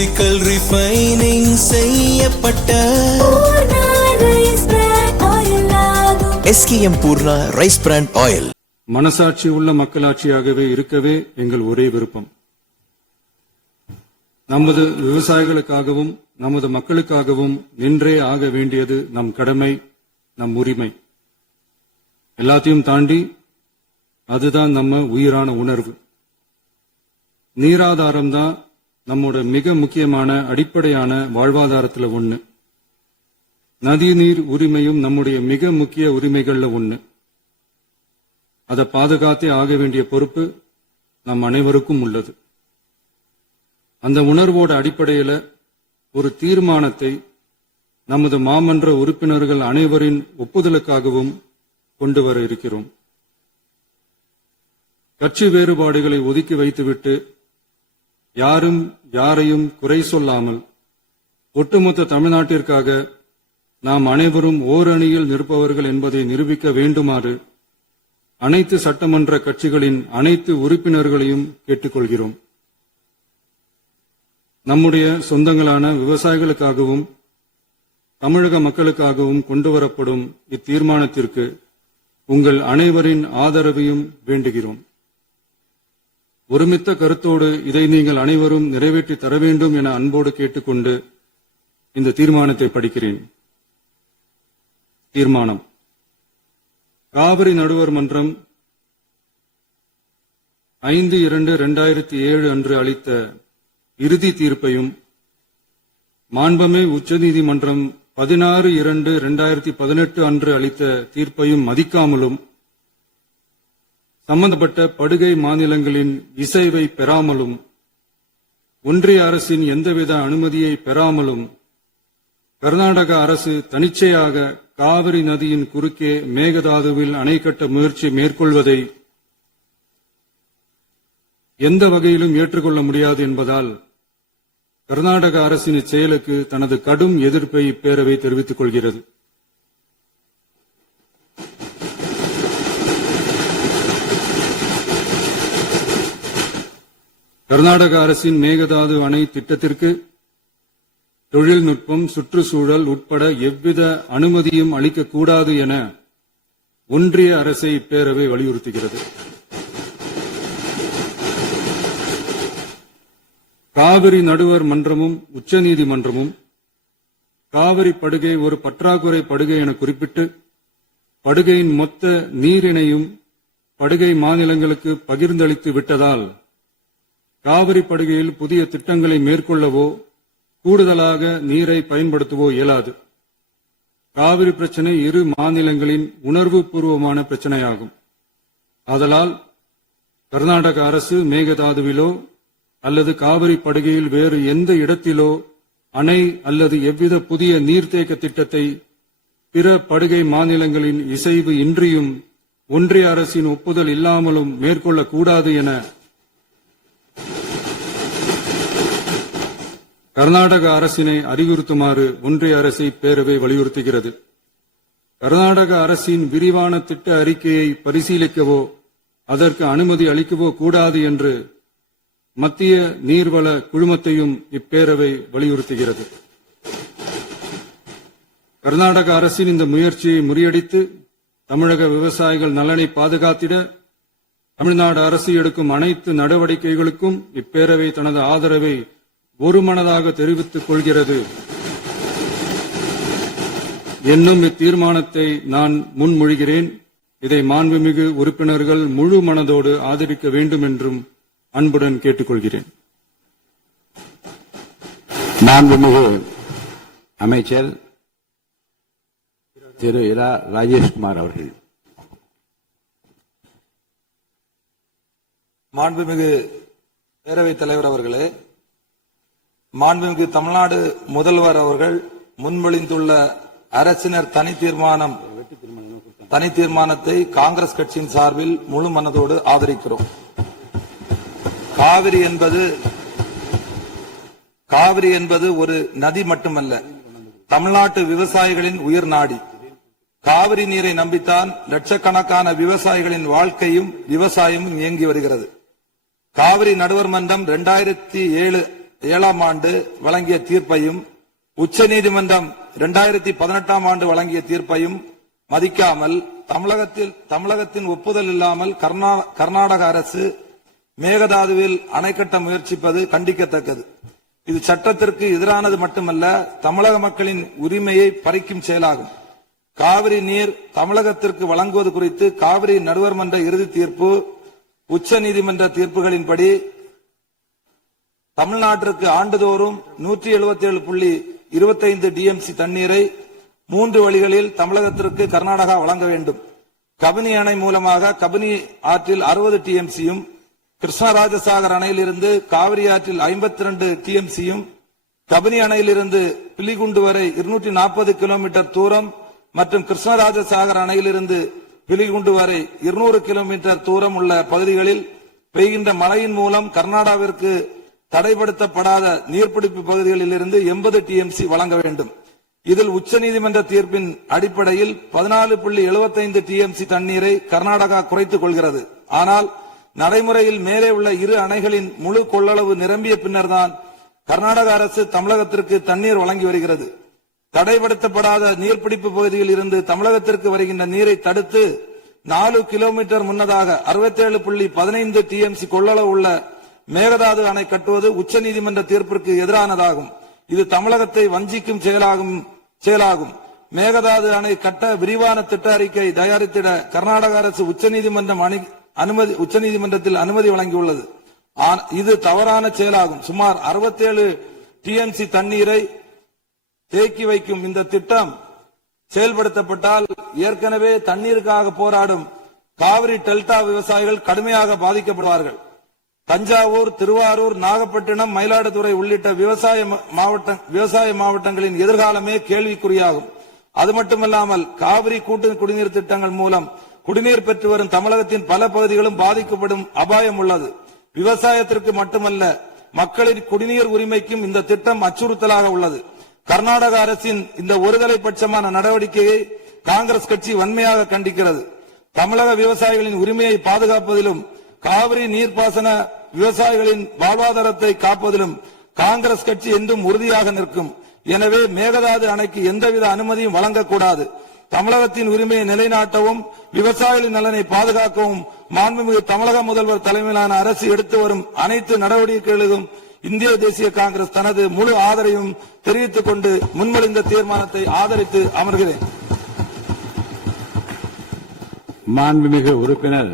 Physical refining செய்யப்பட்ட SKM Poorna rice brand oil. மனசாட்சி உள்ள மக்களாட்சியாகவே இருக்கவே எங்கள் ஒரே விருப்பம். நமது விவசாயிகளுக்காகவும் நமது மக்களுக்காகவும் நின்றே ஆக வேண்டியது நம் கடமை, நம் உரிமை. எல்லாத்தையும் தாண்டி அதுதான் நம்ம உயிரான உணர்வு. நீராதாரம் தான் நம்மோட மிக முக்கியமான அடிப்படையான வாழ்வாதாரத்துல ஒண்ணு. நதிநீர் உரிமையும் நம்முடைய மிக முக்கிய உரிமைகள்ல ஒண்ணு. அதை பாதுகாத்தே ஆக வேண்டிய பொறுப்பு நம் அனைவருக்கும் உள்ளது. அந்த உணர்வோட அடிப்படையில ஒரு தீர்மானத்தை நமது மாமன்ற உறுப்பினர்கள் அனைவரின் ஒப்புதலுக்காகவும் கொண்டு வர இருக்கிறோம். கட்சி வேறுபாடுகளை ஒதுக்கி வைத்துவிட்டு யாரும் யாரையும் குறை சொல்லாமல் ஒட்டுமொத்த தமிழ்நாட்டிற்காக நாம் அனைவரும் ஓரணியில் நிற்பவர்கள் என்பதை நிரூபிக்க வேண்டுமாறு அனைத்து சட்டமன்ற கட்சிகளின் அனைத்து உறுப்பினர்களையும் கேட்டுக்கொள்கிறோம். நம்முடைய சொந்தங்களான விவசாயிகளுக்காகவும் தமிழக மக்களுக்காகவும் கொண்டுவரப்படும் இத்தீர்மானத்திற்கு உங்கள் அனைவரின் ஆதரவையும் வேண்டுகிறோம். ஒருமித்த கருத்தோடு இதை நீங்கள் அனைவரும் நிறைவேற்றி தர வேண்டும் என அன்போடு கேட்டுக்கொண்டு இந்த தீர்மானத்தை படிக்கிறேன். தீர்மானம்: காவிரி நடுவர் மன்றம் 5/2/2007 அன்று அளித்த இறுதி தீர்ப்பையும் மாண்புமிகு உச்சநீதிமன்றம் 16/2/2018 அன்று அளித்த தீர்ப்பையும் மதிக்காமலும் சம்பந்தப்பட்ட படுகை மாநிலங்களின் இசைவை பெறாமலும் ஒன்றிய அரசின் எந்தவித அனுமதியை பெறாமலும் கர்நாடக அரசு தனிச்சையாக காவிரி நதியின் குறுக்கே மேகதாதுவில் அணை கட்ட முயற்சி மேற்கொள்வதை எந்த வகையிலும் ஏற்றுக்கொள்ள முடியாது என்பதால் கர்நாடக அரசின் இச்செயலுக்கு தனது கடும் எதிர்ப்பை இப்பேரவை தெரிவித்துக் கொள்கிறது. கர்நாடக அரசின் மேகதாது அணை திட்டத்திற்கு தொழில்நுட்பம், சுற்றுச்சூழல் உட்பட எவ்வித அனுமதியும் அளிக்கக்கூடாது என ஒன்றிய அரசை இப்பேரவை வலியுறுத்துகிறது. காவிரி நடுவர் மன்றமும் உச்சநீதிமன்றமும் காவிரி படுகை ஒரு பற்றாக்குறை படுகை என குறிப்பிட்டு படுகையின் மொத்த நீரினையும் படுகை மாநிலங்களுக்கு பகிர்ந்தளித்து விட்டதால் காவிரி படுகையில் புதிய திட்டங்களை மேற்கொள்ளவோ கூடுதலாக நீரை பயன்படுத்தவோ இயலாது. காவிரி பிரச்சனை இரு மாநிலங்களின் உணர்வு பூர்வமான பிரச்சனையாகும். ஆதலால் கர்நாடக அரசு மேகதாதுவிலோ அல்லது காவிரி படுகையில் வேறு எந்த இடத்திலோ அணை அல்லது எவ்வித புதிய நீர்த்தேக்க திட்டத்தை பிற படுகை மாநிலங்களின் இசைவு இன்றியும் ஒன்றிய அரசின் ஒப்புதல் இல்லாமலும் மேற்கொள்ளக்கூடாது என கர்நாடக அரசினை அறிவுறுத்துமாறு ஒன்றிய அரசை பேரவை வலியுறுத்துகிறது. கர்நாடக அரசின் விரிவான திட்ட அறிக்கையை பரிசீலிக்கவோ அதற்கு அனுமதி அளிக்கவோ கூடாது என்று மத்திய நீர்வள குழுமத்தையும் இப்பேரவை வலியுறுத்துகிறது. கர்நாடக அரசின் இந்த முயற்சியை முறியடித்து தமிழக விவசாயிகள் நலனை பாதுகாத்திட தமிழ்நாடு அரசு எடுக்கும் அனைத்து நடவடிக்கைகளுக்கும் இப்பேரவை தனது ஆதரவை ஒருமனதாக தெரிவித்துக் கொள்கிறது என்னும் இத்தீர்மானத்தை நான் முன்மொழிகிறேன். இதை மாண்புமிகு உறுப்பினர்கள் முழு மனதோடு ஆதரிக்க வேண்டும் என்றும் அன்புடன் கேட்டுக்கொள்கிறேன். மாண்புமிகு அமைச்சர் திரு இரா ராஜேஷ்குமார் அவர்கள். மாண்புமிகு பேரவைத் தலைவர் அவர்களே, மாண்புமிகு தமிழ்நாடு முதல்வர் அவர்கள் முன்மொழிந்துள்ள அரசினர் தனி தீர்மானத்தை காங்கிரஸ் கட்சியின் சார்பில் முழு மனதோடு ஆதரிக்கிறோம். காவிரி என்பது ஒரு நதி மட்டுமல்ல, தமிழ்நாட்டு விவசாயிகளின் உயிர் நாடி. காவிரி நீரை நம்பித்தான் லட்சக்கணக்கான விவசாயிகளின் வாழ்க்கையும் விவசாயமும் இயங்கி வருகிறது. காவிரி நடுவர் மன்றம் 2007 2007 ஆண்டு வழங்கிய தீர்ப்பையும் உச்சநீதிமன்றம் 2018 ஆண்டு வழங்கிய தீர்ப்பையும் மதிக்காமல் தமிழகத்தின் ஒப்புதல் இல்லாமல் கர்நாடக அரசு மேகதாதுவில் அணை கட்ட முயற்சிப்பது கண்டிக்கத்தக்கது. இது சட்டத்திற்கு எதிரானது மட்டுமல்ல, தமிழக மக்களின் உரிமையை பறிக்கும் செயலாகும். காவிரி நீர் தமிழகத்திற்கு வழங்குவது குறித்து காவிரி நடுவர் மன்ற இறுதி தீர்ப்பு, உச்ச நீதிமன்ற தீர்ப்புகளின்படி தமிழ்நாட்டிற்கு ஆண்டுதோறும் 177.25 டிஎம்சி தண்ணீரை 3 வழிகளில் தமிழகத்திற்கு கர்நாடகா வழங்க வேண்டும். கபினி அணை மூலமாக கபினி ஆற்றில் 60 டிஎம்சியும், கிருஷ்ணராஜசாகர் அணையிலிருந்து காவிரி ஆற்றில் 52 டிஎம்சியும், கபினி அணையிலிருந்து பிலிகுண்டு வரை 240 கிலோமீட்டர் தூரம் மற்றும் கிருஷ்ணராஜசாகர் அணையிலிருந்து பிலிகுண்டு வரை 200 கிலோமீட்டர் தூரம் உள்ள பகுதிகளில் பெய்கின்ற மழையின் மூலம் கர்நாடகாவிற்கு தடைப்படுத்தப்படாத நீர்பிடிப்பு பகுதிகளில் இருந்து 80 டிஎம்சி வழங்க வேண்டும். இதில் உச்சநீதிமன்ற தீர்ப்பின் அடிப்படையில் 14.75 டிஎம்சி தண்ணீரை கர்நாடகா குறைத்துக் கொள்கிறது. ஆனால் நடைமுறையில் மேலே உள்ள இரு அணைகளின் முழு கொள்ளளவு நிரம்பிய பின்னர்தான் கர்நாடக அரசு தமிழகத்திற்கு தண்ணீர் வழங்கி வருகிறது. தடைப்படுத்தப்படாத நீர்பிடிப்பு பகுதியில் இருந்து தமிழகத்திற்கு வருகின்ற நீரை தடுத்து 4 கிலோமீட்டர் முன்னதாக 67.15 டிஎம்சி கொள்ளளவு உள்ள மேகதாது அணை கட்டுவது உச்சநீதிமன்ற தீர்ப்பிற்கு எதிரானதாகும். இது தமிழகத்தை வஞ்சிக்கும் செயலாகும். மேகதாது அணை கட்ட விரிவான திட்ட அறிக்கை தயாரித்திட கர்நாடக அரசு உச்சநீதிமன்றத்தில் அனுமதி வழங்கியுள்ளது. இது தவறான செயலாகும். சுமார் 67 டிஎம்சி தண்ணீரை தேக்கி வைக்கும் இந்த திட்டம் செயல்படுத்தப்பட்டால் ஏற்கனவே தண்ணீருக்காக போராடும் காவிரி டெல்டா விவசாயிகள் கடுமையாக பாதிக்கப்படுவார்கள். தஞ்சாவூர், திருவாரூர், நாகப்பட்டினம், மயிலாடுதுறை உள்ளிட்ட விவசாய மாவட்டங்களின் எதிர்காலமே கேள்விக்குறியாகும். அது மட்டுமல்லாமல் காவிரி கூட்டு குடிநீர் திட்டங்கள் மூலம் குடிநீர் பெற்று வரும் தமிழகத்தின் பல பகுதிகளும் பாதிக்கப்படும் அபாயம் உள்ளது. விவசாயத்திற்கு மட்டுமல்ல, மக்களின் குடிநீர் உரிமைக்கும் இந்த திட்டம் அச்சுறுத்தலாக உள்ளது. கர்நாடக அரசின் இந்த ஒருதலை பட்சமான நடவடிக்கையை காங்கிரஸ் கட்சி வன்மையாக கண்டிக்கிறது. தமிழக விவசாயிகளின் உரிமையை பாதுகாப்பதிலும் காவிரி நீர்ப்பாசன விவசாயிகளின் வாழ்வாதாரத்தை காப்பதிலும் காங்கிரஸ் கட்சி என்றும் உறுதியாக நிற்கும். எனவே மேகதாது அணைக்கு எந்தவித அனுமதியும் வழங்கக்கூடாது. தமிழகத்தின் உரிமையை நிலைநாட்டவும் விவசாயிகளின் நலனை பாதுகாக்கவும் மாண்புமிகு தமிழக முதல்வர் தலைமையிலான அரசு எடுத்து வரும் அனைத்து நடவடிக்கைகளுக்கும் இந்திய தேசிய காங்கிரஸ் தனது முழு ஆதரவையும் தெரிவித்துக் கொண்டு முன்மொழிந்த தீர்மானத்தை ஆதரித்து அமர்கிறேன். மாண்புமிகு உறுப்பினர்